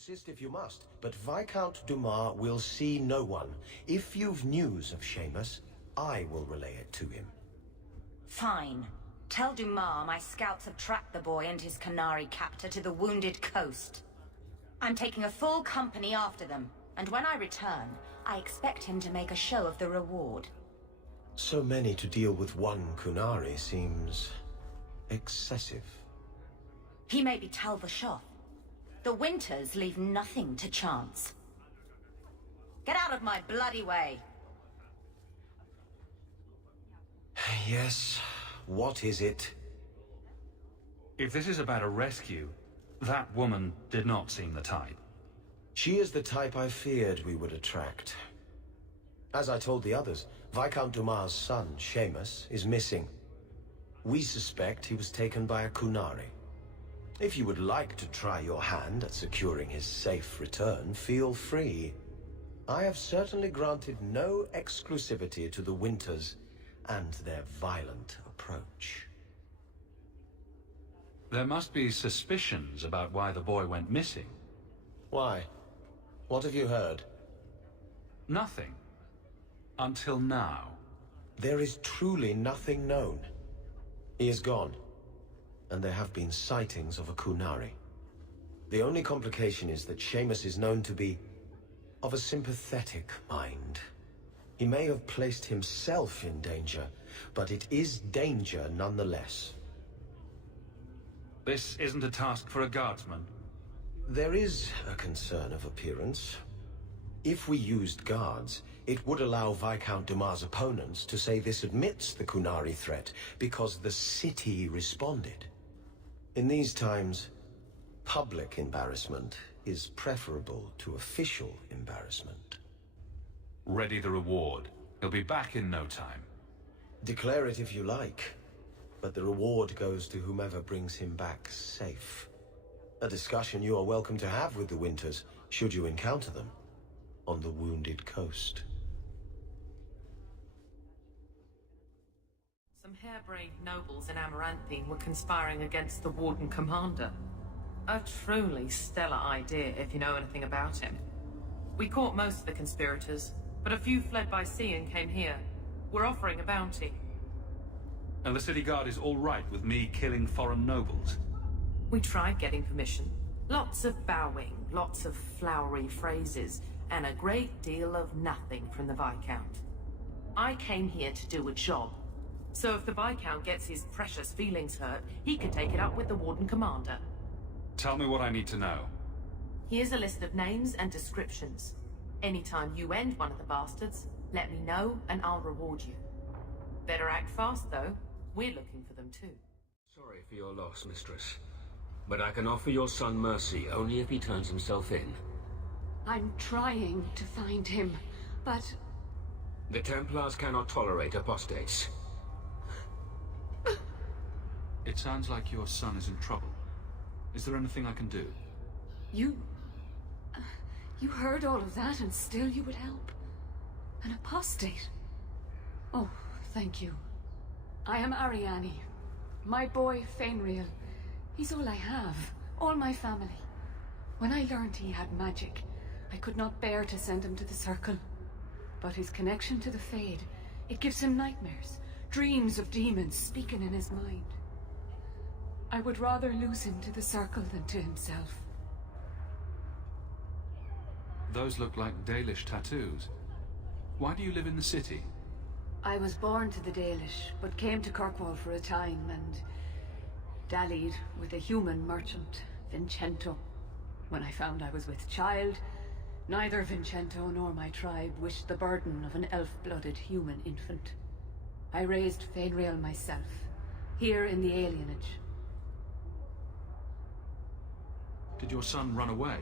Insist if you must, but Viscount Dumas will see no one. If you've news of Seamus, I will relay it to him. Fine. Tell Dumas my scouts have tracked the boy and his Qunari captor to the Wounded Coast. I'm taking a full company after them, and when I return, I expect him to make a show of the reward. So many to deal with one Qunari seems excessive. He may be Tal Vashoth. The Winters leave nothing to chance. Get out of my bloody way! Yes, what is it? If this is about a rescue, that woman did not seem the type. She is the type I feared we would attract. As I told the others, Viscount Dumas' son, Seamus, is missing. We suspect he was taken by a Qunari. If you would like to try your hand at securing his safe return, feel free. I have certainly granted no exclusivity to the Winters and their violent approach. There must be suspicions about why the boy went missing. Why? What have you heard? Nothing. Until now. There is truly nothing known. He is gone, and there have been sightings of a Qunari. The only complication is that Seamus is known to be of a sympathetic mind. He may have placed himself in danger, but it is danger nonetheless. This isn't a task for a guardsman. There is a concern of appearance. If we used guards, it would allow Viscount Dumas' opponents to say this admits the Qunari threat, because the city responded. In these times, public embarrassment is preferable to official embarrassment. Ready the reward. He'll be back in no time. Declare it if you like, but the reward goes to whomever brings him back safe. A discussion you are welcome to have with the Winters, should you encounter them, on the Wounded Coast. Some harebrained nobles in Amaranthine were conspiring against the Warden Commander. A truly stellar idea, if you know anything about him. We caught most of the conspirators, but a few fled by sea and came here. We're offering a bounty. And the city guard is all right with me killing foreign nobles? We tried getting permission. Lots of bowing, lots of flowery phrases, and a great deal of nothing from the Viscount. I came here to do a job. So if the Viscount gets his precious feelings hurt, he can take it up with the Warden Commander. Tell me what I need to know. Here's a list of names and descriptions. Anytime you end one of the bastards, let me know and I'll reward you. Better act fast though. We're looking for them too. Sorry for your loss, mistress. But I can offer your son mercy only if he turns himself in. I'm trying to find him, but... The Templars cannot tolerate apostates. It sounds like your son is in trouble. Is there anything I can do? You heard all of that and still you would help? An apostate? Oh, thank you. I am Ariane. My boy, Fainriel. He's all I have. All my family. When I learned he had magic, I could not bear to send him to the Circle. But his connection to the Fade, it gives him nightmares. Dreams of demons speaking in his mind. I would rather lose him to the Circle than to himself. Those look like Dalish tattoos. Why do you live in the city? I was born to the Dalish, but came to Kirkwall for a time and dallied with a human merchant, Vincento. When I found I was with child, neither Vincento nor my tribe wished the burden of an elf-blooded human infant. I raised Fainriel myself, here in the alienage. Did your son run away?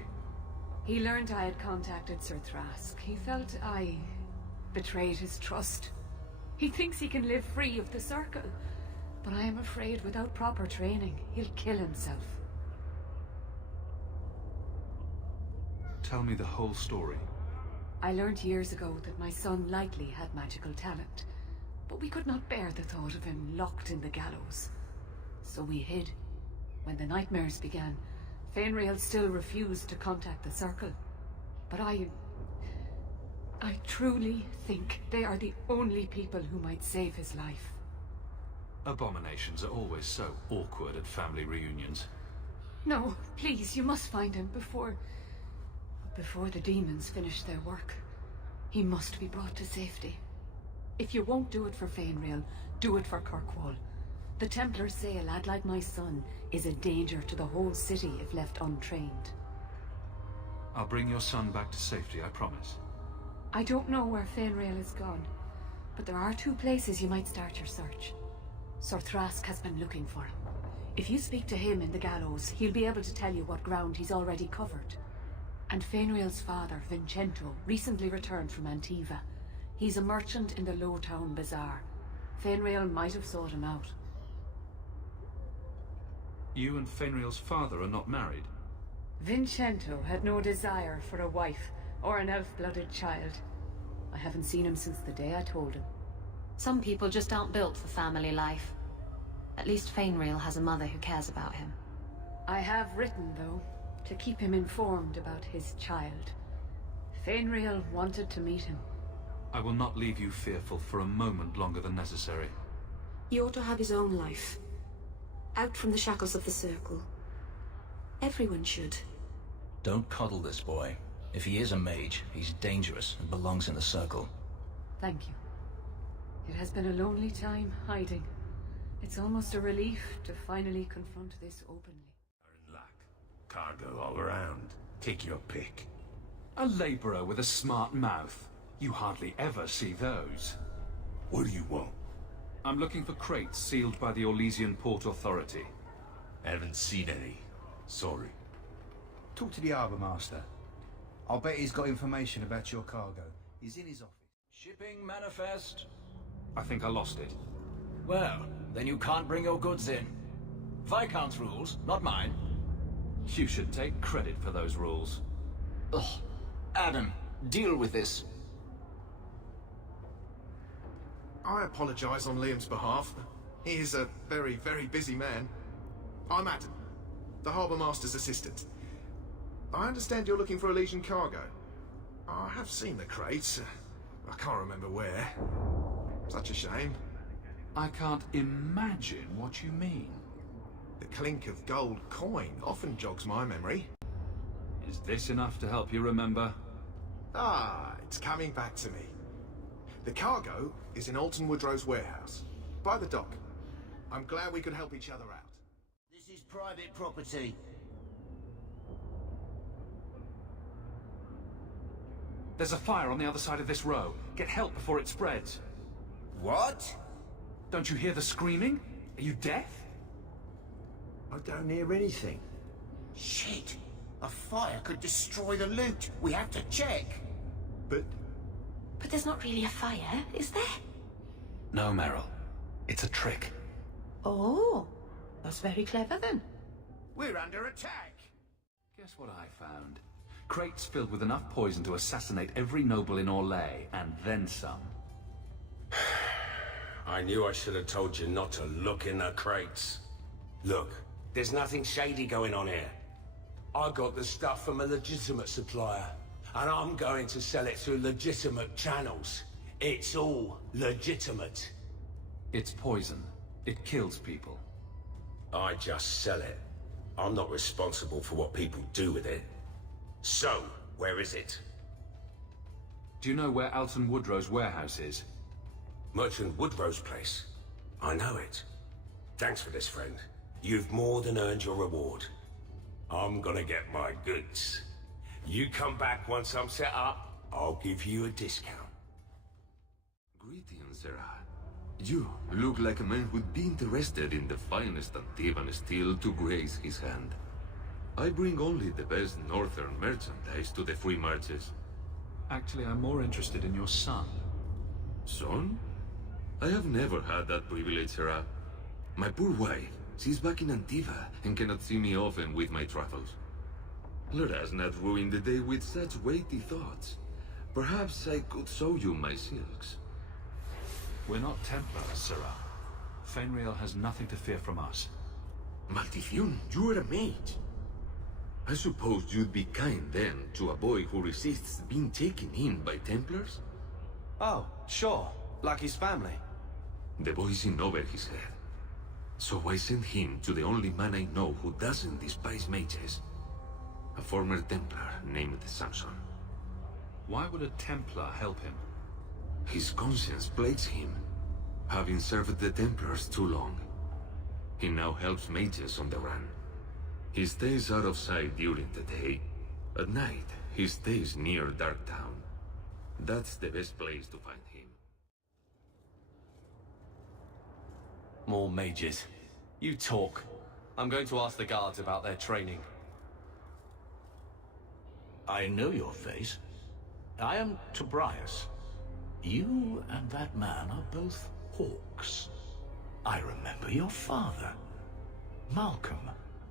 He learned I had contacted Sir Thrask. He felt I betrayed his trust. He thinks he can live free of the Circle, but I am afraid without proper training, he'll kill himself. Tell me the whole story. I learned years ago that my son likely had magical talent, but we could not bear the thought of him locked in the gallows. So we hid. When the nightmares began, Fainriel still refused to contact the Circle. But I truly think they are the only people who might save his life. Abominations are always so awkward at family reunions. No, please, you must find him before the demons finish their work. He must be brought to safety. If you won't do it for Fainriel, do it for Kirkwall. The Templars say a lad like my son is a danger to the whole city if left untrained. I'll bring your son back to safety, I promise. I don't know where Fainriel is gone, but there are 2 places you might start your search. Sir Thrask has been looking for him. If you speak to him in the gallows, he'll be able to tell you what ground he's already covered. And Fainriel's father, Vincento, recently returned from Antiva. He's a merchant in the Lowtown Bazaar. Fainriel might have sought him out. You and Fainriel's father are not married? Vincento had no desire for a wife or an elf-blooded child. I haven't seen him since the day I told him. Some people just aren't built for family life. At least Fainriel has a mother who cares about him. I have written, though, to keep him informed about his child. Fainriel wanted to meet him. I will not leave you fearful for a moment longer than necessary. He ought to have his own life. Out from the shackles of the Circle. Everyone should. Don't coddle this boy. If he is a mage, he's dangerous and belongs in the Circle. Thank you. It has been a lonely time hiding. It's almost a relief to finally confront this openly. In luck. Cargo all around. Take your pick. A laborer with a smart mouth. You hardly ever see those. What do you want? I'm looking for crates sealed by the Orlesian Port Authority. Haven't seen any. Sorry. Talk to the Harbour Master. I'll bet he's got information about your cargo. He's in his office. Shipping manifest. I think I lost it. Well, then you can't bring your goods in. Viscount's rules, not mine. You should take credit for those rules. Ugh. Adam, deal with this. I apologize on Liam's behalf. He is a very, very busy man. I'm Adam, the Harbour Master's assistant. I understand you're looking for Elysian cargo. I have seen the crates. I can't remember where. Such a shame. I can't imagine what you mean. The clink of gold coin often jogs my memory. Is this enough to help you remember? Ah, it's coming back to me. The cargo is in Alton Woodrow's warehouse, by the dock. I'm glad we could help each other out. This is private property. There's a fire on the other side of this row. Get help before it spreads. What? Don't you hear the screaming? Are you deaf? I don't hear anything. Shit! A fire could destroy the loot. We have to check. But there's not really a fire, is there? No, Meryl. It's a trick. Oh, that's very clever then. We're under attack. Guess what I found? Crates filled with enough poison to assassinate every noble in Orlais, and then some. I knew I should have told you not to look in the crates. Look, there's nothing shady going on here. I got the stuff from a legitimate supplier, and I'm going to sell it through legitimate channels. It's all legitimate. It's poison. It kills people. I just sell it. I'm not responsible for what people do with it. So, where is it? Do you know where Alton Woodrow's warehouse is? Merchant Woodrow's place. I know it. Thanks for this, friend. You've more than earned your reward. I'm gonna get my goods. You come back once I'm set up, I'll give you a discount. Greetings, Sarah. You look like a man who'd be interested in the finest Antivan steel to grace his hand. I bring only the best northern merchandise to the free marches. Actually, I'm more interested in your son. Son? I have never had that privilege, Sarah. My poor wife, she's back in Antiva and cannot see me often with my travels. Let us not ruin the day with such weighty thoughts. Perhaps I could show you my silks. We're not Templars, Sirrah. Fainriel has nothing to fear from us. Maldición, you are a mage. I suppose you'd be kind then to a boy who resists being taken in by Templars? Oh, sure. Like his family. The boy's in over his head. So I sent him to the only man I know who doesn't despise mages. A former Templar named Samson. Why would a Templar help him? His conscience plagues him, having served the Templars too long. He now helps mages on the run. He stays out of sight during the day. At night, he stays near Darktown. That's the best place to find him. More mages. You talk. I'm going to ask the guards about their training. I know your face. I am Tobias. You and that man are both hawks. I remember your father. Malcolm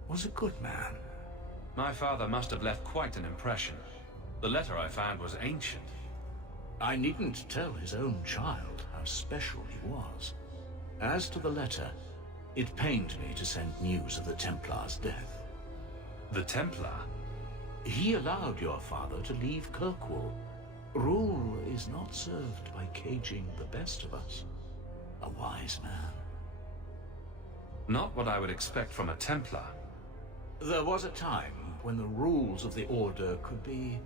was a good man. My father must have left quite an impression. The letter I found was ancient. I needn't tell his own child how special he was. As to the letter, it pained me to send news of the Templar's death. The Templar? He allowed your father to leave Kirkwall. Rule is not served by caging the best of us. A wise man. Not what I would expect from a Templar. There was a time when the rules of the Order could be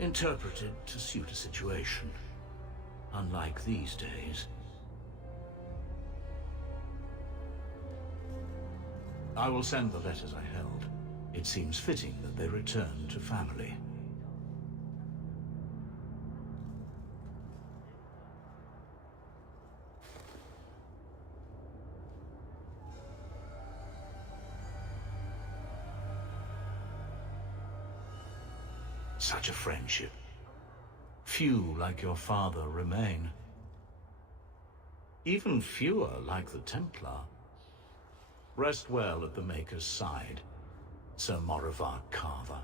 interpreted to suit a situation. Unlike these days. I will send the letters I held. It seems fitting that they return to family. Such a friendship. Few like your father remain. Even fewer like the Templar. Rest well at the Maker's side, Sir Morivar Carver.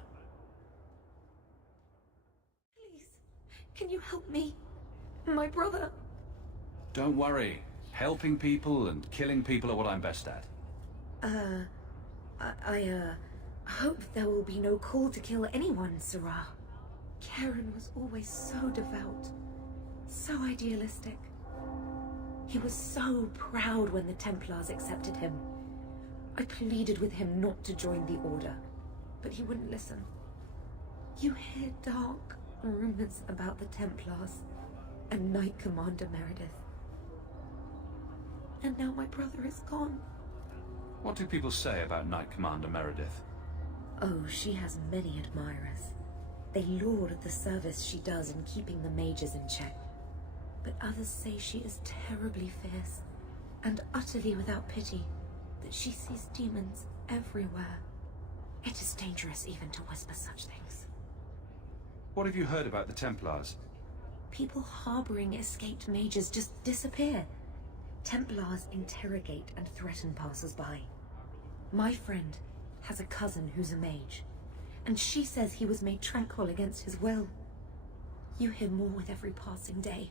Please, can you help me? My brother. Don't worry. Helping people and killing people are what I'm best at. I hope there will be no call to kill anyone, Sirrah. Karen was always so devout, so idealistic. He was so proud when the Templars accepted him. I pleaded with him not to join the Order, but he wouldn't listen. You hear dark rumors about the Templars and Knight Commander Meredith. And now my brother is gone. What do people say about Knight Commander Meredith? Oh, she has many admirers. They laud the service she does in keeping the mages in check. But others say she is terribly fierce and utterly without pity, that she sees demons everywhere. It is dangerous even to whisper such things. What have you heard about the Templars? People harboring escaped mages just disappear. Templars interrogate and threaten passers-by. My friend has a cousin who's a mage, and she says he was made tranquil against his will. You hear more with every passing day.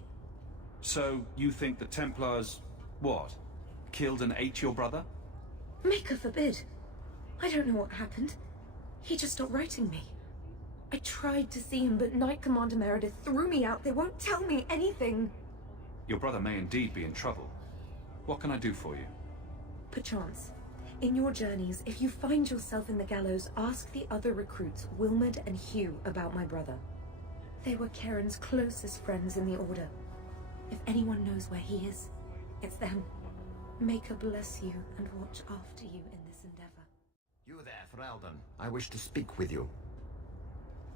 So, you think the Templars, what? Killed and ate your brother? Maker forbid. I don't know what happened. He just stopped writing me. I tried to see him, but Knight Commander Meredith threw me out. They won't tell me anything. Your brother may indeed be in trouble. What can I do for you? Perchance. In your journeys, if you find yourself in the gallows, ask the other recruits, Wilmerd and Hugh, about my brother. They were Karen's closest friends in the Order. If anyone knows where he is, it's them. Maker bless you and watch after you in this endeavor. You there, Ferelden. I wish to speak with you.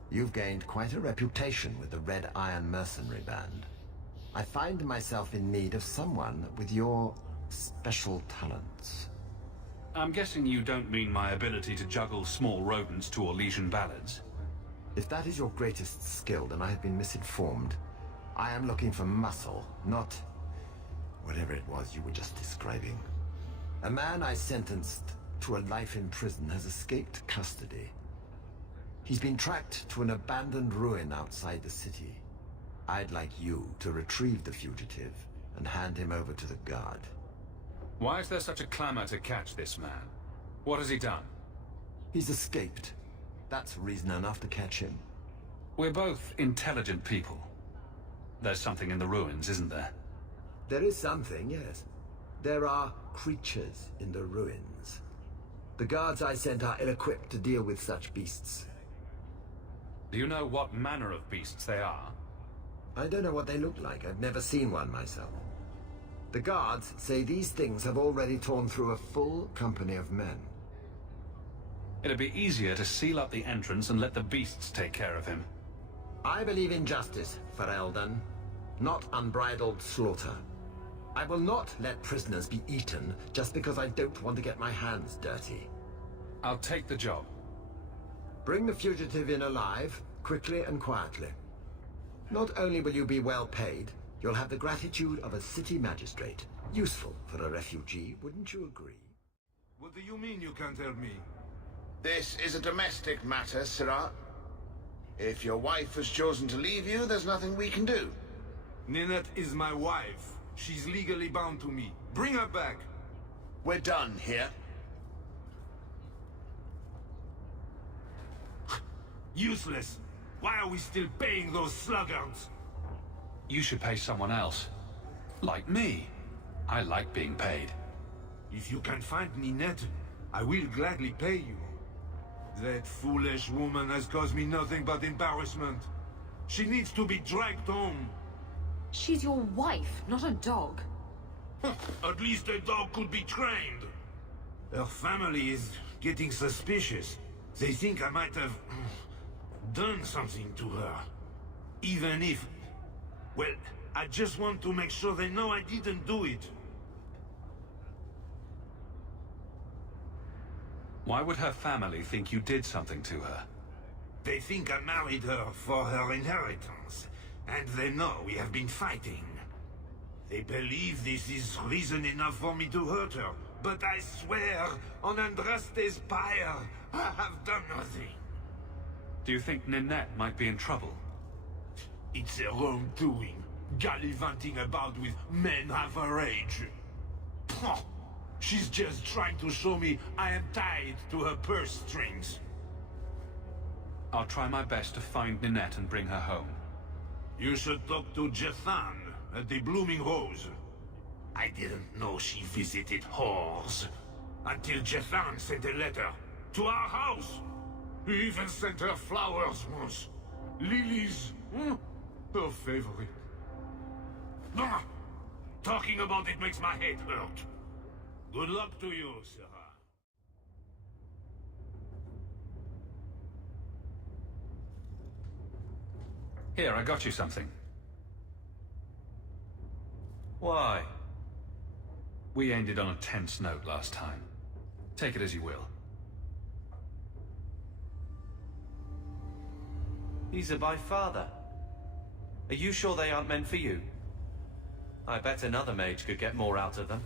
You've gained quite a reputation with the Red Iron Mercenary Band. I find myself in need of someone with your special talents. I'm guessing you don't mean my ability to juggle small rodents to Orlesian ballads. If that is your greatest skill, then I have been misinformed. I am looking for muscle, not whatever it was you were just describing. A man I sentenced to a life in prison has escaped custody. He's been tracked to an abandoned ruin outside the city. I'd like you to retrieve the fugitive and hand him over to the guard. Why is there such a clamor to catch this man? What has he done? He's escaped. That's reason enough to catch him. We're both intelligent people. There's something in the ruins, isn't there? There is something, yes. There are creatures in the ruins. The guards I sent are ill-equipped to deal with such beasts. Do you know what manner of beasts they are? I don't know what they look like. I've never seen one myself. The guards say these things have already torn through a full company of men. It'd be easier to seal up the entrance and let the beasts take care of him. I believe in justice, Ferelden, not unbridled slaughter. I will not let prisoners be eaten just because I don't want to get my hands dirty. I'll take the job. Bring the fugitive in alive, quickly and quietly. Not only will you be well paid, you'll have the gratitude of a city magistrate. Useful for a refugee, wouldn't you agree? What do you mean you can't help me? This is a domestic matter, Sirrah. If your wife has chosen to leave you, there's nothing we can do. Ninette is my wife. She's legally bound to me. Bring her back. We're done here. Useless. Why are we still paying those sluggards? You should pay someone else. Like me. I like being paid. If you can find Ninette, I will gladly pay you. That foolish woman has caused me nothing but embarrassment. She needs to be dragged home. She's your wife, not a dog. At least a dog could be trained. Her family is getting suspicious. They think I might have done something to her. Even if... well, I just want to make sure they know I didn't do it. Why would her family think you did something to her? They think I married her for her inheritance, and they know we have been fighting. They believe this is reason enough for me to hurt her, but I swear, on Andraste's pyre, I have done nothing. Do you think Ninette might be in trouble? It's her own doing, gallivanting about with men half her age. She's just trying to show me I am tied to her purse strings. I'll try my best to find Ninette and bring her home. You should talk to Jethan at the Blooming Rose. I didn't know she visited whores until Jethan sent a letter to our house. He even sent her flowers once. Lilies. Her favorite. Talking about it makes my head hurt. Good luck to you, Sirrah. Here, I got you something. Why? We ended on a tense note last time. Take it as you will. These are my father. Are you sure they aren't meant for you? I bet another mage could get more out of them.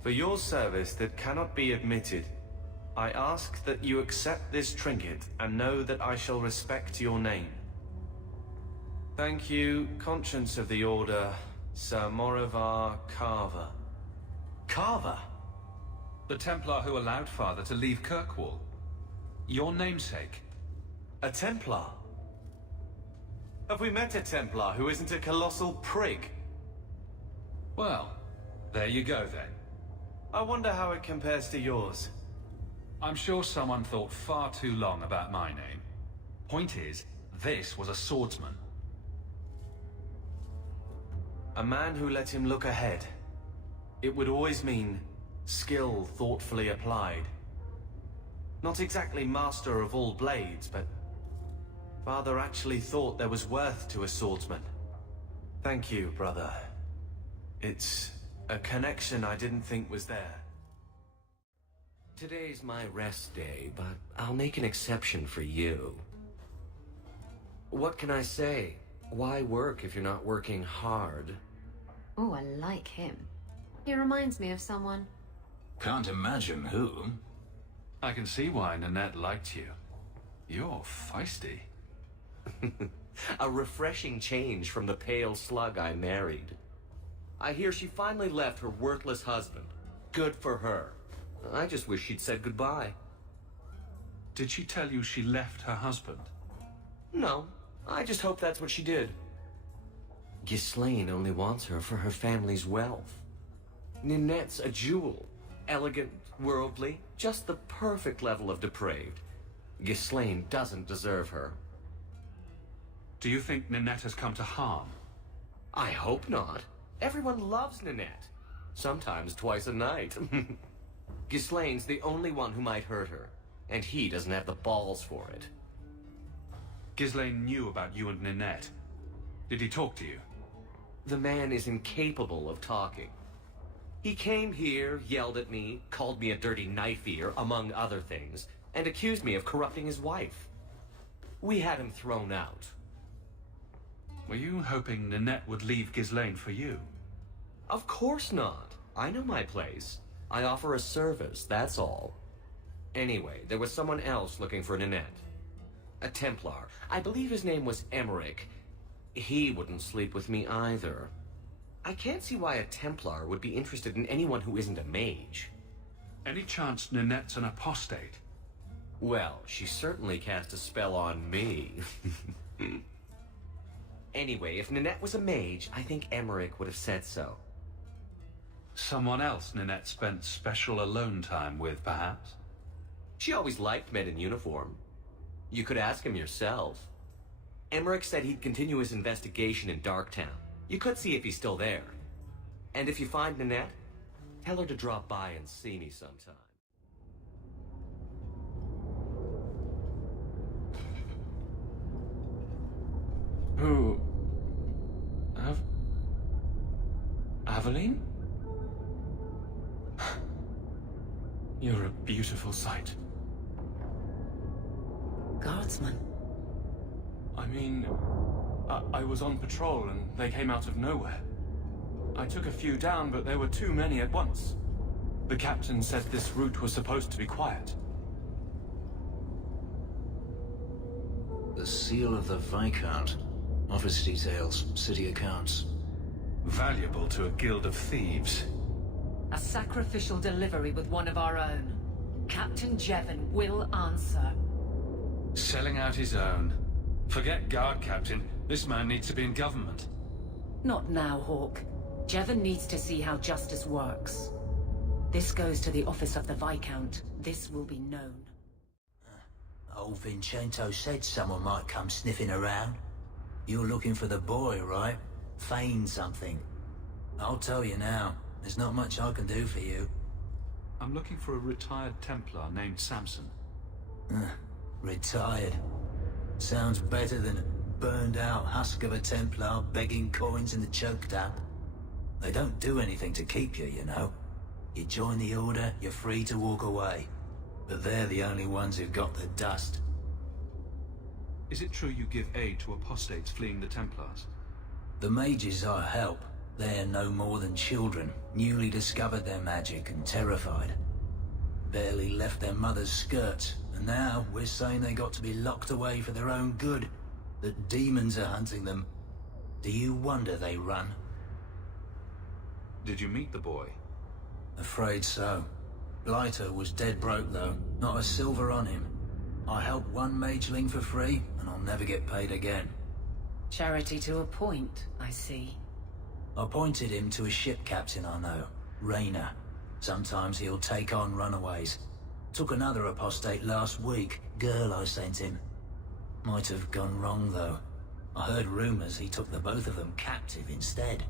For your service that cannot be admitted, I ask that you accept this trinket and know that I shall respect your name. Thank you, Conscience of the Order, Sir Morivar Carver. Carver? The Templar who allowed Father to leave Kirkwall. Your namesake. A Templar? Have we met a Templar who isn't a colossal prig? Well, there you go then. I wonder how it compares to yours. I'm sure someone thought far too long about my name. Point is, this was a swordsman. A man who let him look ahead. It would always mean skill thoughtfully applied. Not exactly master of all blades, but Father actually thought there was worth to a swordsman. Thank you, brother. It's a connection I didn't think was there. Today's my rest day, but I'll make an exception for you. What can I say? Why work if you're not working hard? Oh, I like him. He reminds me of someone. Can't imagine who. I can see why Ninette liked you. You're feisty. A refreshing change from the pale slug I married. I hear she finally left her worthless husband. Good for her. I just wish she'd said goodbye. Did she tell you she left her husband? No, I just hope that's what she did. Ghislaine only wants her for her family's wealth. Ninette's a jewel. Elegant, worldly, just the perfect level of depraved. Ghislaine doesn't deserve her. Do you think Ninette has come to harm? I hope not. Everyone loves Ninette. Sometimes twice a night. Ghislaine's the only one who might hurt her, and he doesn't have the balls for it. Ghislaine knew about you and Ninette. Did he talk to you? The man is incapable of talking. He came here, yelled at me, called me a dirty knife-eater, among other things, and accused me of corrupting his wife. We had him thrown out. Were you hoping Ninette would leave Ghislaine for you? Of course not. I know my place. I offer a service, that's all. Anyway, there was someone else looking for Ninette. A Templar. I believe his name was Emmerich. He wouldn't sleep with me either. I can't see why a Templar would be interested in anyone who isn't a mage. Any chance Ninette's an apostate? Well, she certainly cast a spell on me. Anyway, if Ninette was a mage, I think Emmerich would have said so. Someone else Ninette spent special alone time with, perhaps? She always liked men in uniform. You could ask him yourself. Emmerich said he'd continue his investigation in Darktown. You could see if he's still there. And if you find Ninette, tell her to drop by and see me sometime. Who? Aveline? You're a beautiful sight. Guardsman. I mean, I was on patrol and they came out of nowhere. I took a few down, but there were too many at once. The captain said this route was supposed to be quiet. The seal of the Viscount. Office details, city accounts. Valuable to a guild of thieves. A sacrificial delivery with one of our own. Captain Jevon will answer. Selling out his own. Forget guard captain. This man needs to be in government. Not now, Hawk. Jevon needs to see how justice works. This goes to the office of the Viscount. This will be known. Old Vincento said someone might come sniffing around. You're looking for the boy, right? Feign something. I'll tell you now, there's not much I can do for you. I'm looking for a retired Templar named Samson. Retired. Sounds better than a burned-out husk of a Templar begging coins in the choke tap. They don't do anything to keep you, you know. You join the Order, you're free to walk away. But they're the only ones who've got the dust. Is it true you give aid to apostates fleeing the Templars? The mages I help, they're no more than children, newly discovered their magic and terrified. Barely left their mother's skirts, and now we're saying they got to be locked away for their own good. That demons are hunting them. Do you wonder they run? Did you meet the boy? Afraid so. Blighter was dead broke though, not a silver on him. I helped one mageling for free, and I'll never get paid again. Charity to a point, I see. I pointed him to a ship captain I know, Rayner. Sometimes he'll take on runaways. Took another apostate last week, girl I sent him. Might have gone wrong though. I heard rumors he took the both of them captive instead.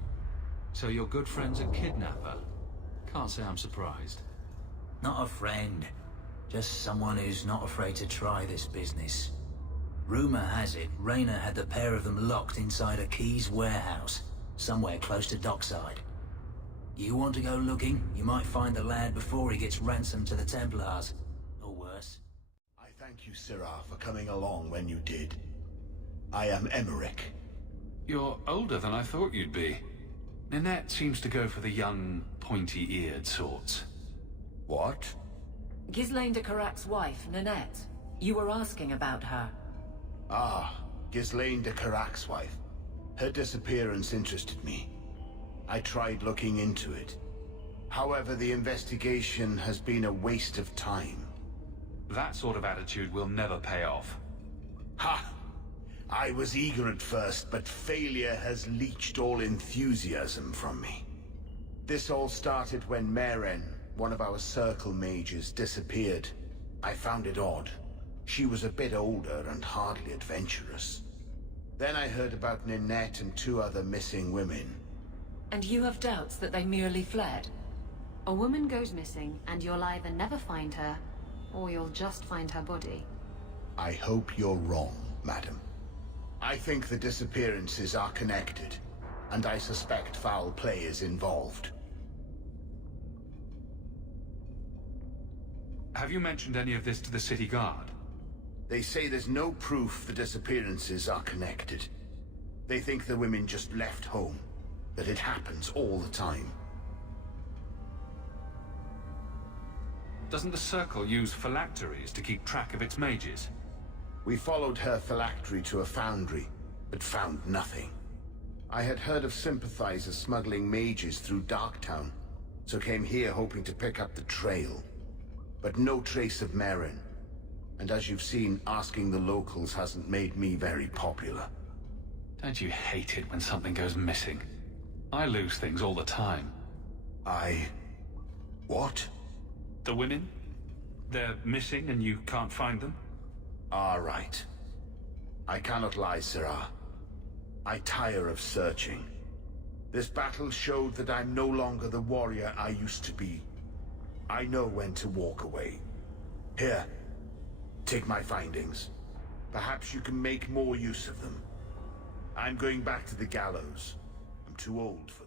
So your good friend's a kidnapper? Can't say I'm surprised. Not a friend. Just someone who's not afraid to try this business. Rumor has it, Rayner had the pair of them locked inside a Keys warehouse, somewhere close to Dockside. You want to go looking, you might find the lad before he gets ransomed to the Templars. Or worse. I thank you, Sirrah, for coming along when you did. I am Emmerich. You're older than I thought you'd be. Ninette seems to go for the young, pointy-eared sorts. What? Ghislaine de Carac's wife, Ninette. You were asking about her. Ah, Ghislaine de Carac's wife. Her disappearance interested me. I tried looking into it. However, the investigation has been a waste of time. That sort of attitude will never pay off. Ha! I was eager at first, but failure has leached all enthusiasm from me. This all started when Meren, one of our Circle mages, disappeared. I found it odd. She was a bit older and hardly adventurous. Then I heard about Ninette and 2 other missing women. And you have doubts that they merely fled? A woman goes missing, and you'll either never find her, or you'll just find her body. I hope you're wrong, madam. I think the disappearances are connected, and I suspect foul play is involved. Have you mentioned any of this to the city guard? They say there's no proof the disappearances are connected. They think the women just left home, that it happens all the time. Doesn't the Circle use phylacteries to keep track of its mages? We followed her phylactery to a foundry, but found nothing. I had heard of sympathizers smuggling mages through Darktown, so came here hoping to pick up the trail. But no trace of Meren. And as you've seen, asking the locals hasn't made me very popular. Don't you hate it when something goes missing? I lose things all the time. What? The women? They're missing and you can't find them? All right. I cannot lie, Sirrah. I tire of searching. This battle showed that I'm no longer the warrior I used to be. I know when to walk away. Here, take my findings. Perhaps you can make more use of them. I'm going back to the gallows. I'm too old for